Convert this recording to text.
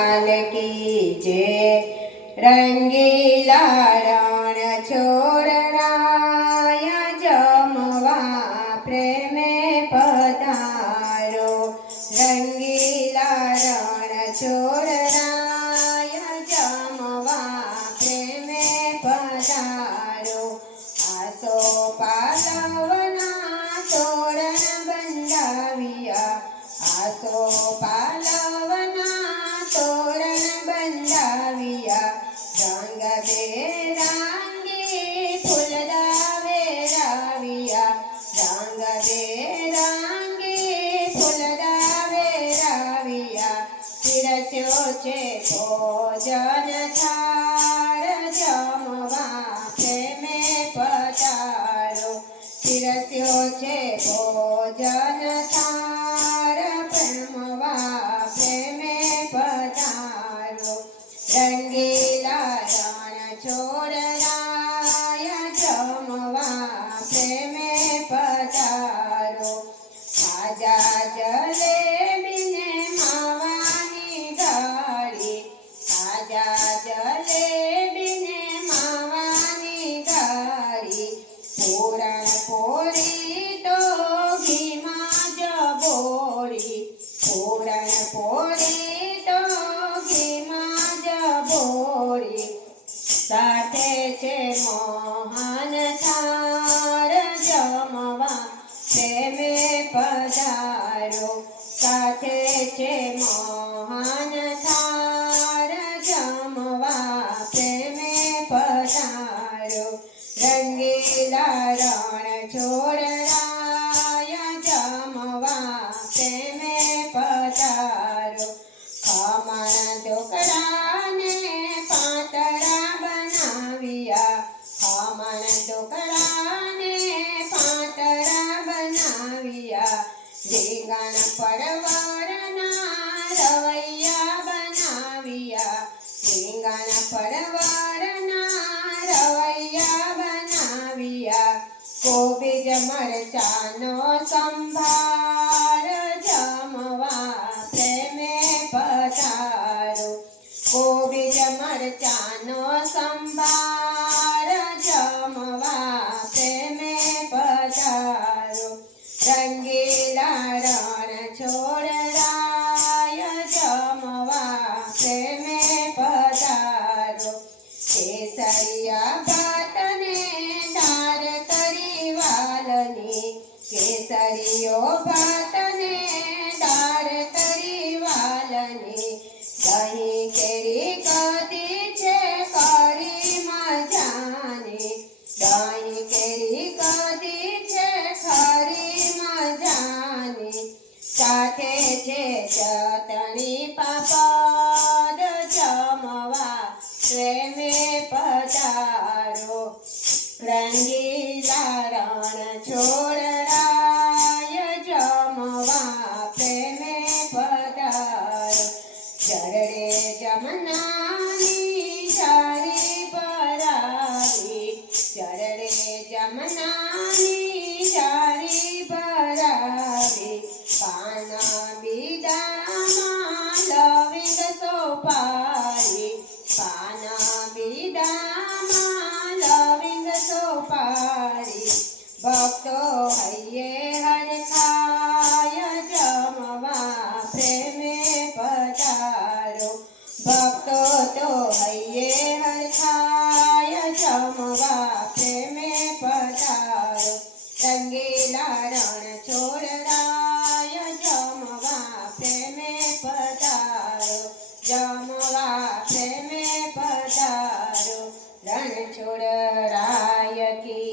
लाल की जय। रंगीला रण छोड़राया जमवा प्रेमे पधारो। रंगीला रण छोड़राया जमवा प्रेमे पधारो। आसो पालवना तोरण बंधाविया। आसो पालवना तोरण बंधाविया। रंग बेरंगी फूलदावे राविया। रंग बेरंगी फूलदावे राविया। तिरस्यो छे भोजन थाळ जमवा प्रेमे पधारो। तिरस्यो छे भोजन थाळ जमवा प्रेमे पधारो। रंगीला रण छोड़राया जमवा प्रेमे पधारो। खाजा जलेबी ने मावानी घारी। खाजा जलेबी ने मावानी घारी। पूरण पोरी तो घीमा ज बोरी। पूरण पोरी तो घीमा ज बोरी। साथे छे मोहन थाळ जमवा प्रेमे पधारो। साथे छे मोहन थाळ जमवा प्रेमे पधारो। रंगीला रण छोड़राया जमवा प्रेमे पधारो। खमण ढोकळा ने पातळा बनाविया। खमण ढोकळा ने पातळा बनाविया। રીંગણ પરવરના રવૈયા બનાવ્યા। રીંગણ પરવરના રવૈયા બનાવ્યા। કોબીજ મરચાનો સંભાર જમવા પ્રેમે પધારો। કોબીજ મરચાનો સંભાર જમવા પ્રેમે પધારો। रंगीला रण छोड़राया जमवा प्रेमे पधारो। केसरिया भात ने दार करी वालनी। केसरियो भात ने दार करी वालनी। दही केरी कदी छे करी मजानी। दही केरी कदी छे खरी मजानी। साथे छे चटणी पापड जमवा प्रेमे पधारो। रंगीला रण छोड़राया जमवा प्रेमे पधारो। जरड़े जमनानी झारी भरावी। जरड़े जमनानी झारी भरावी। पाना बीडामा लविंग सोपारी। पाना बीडामा लविंग सोपारी। भक्तो हये हरखाय जमवा प्रेमे पधारो। भक्तो तो हये हरखाय जमवा प्रेमे पधारो। रंगीला रण छोड़राया जमवा प्रेमे पधारो। जमवा प्रेमे पधारो। रण छोड़राया की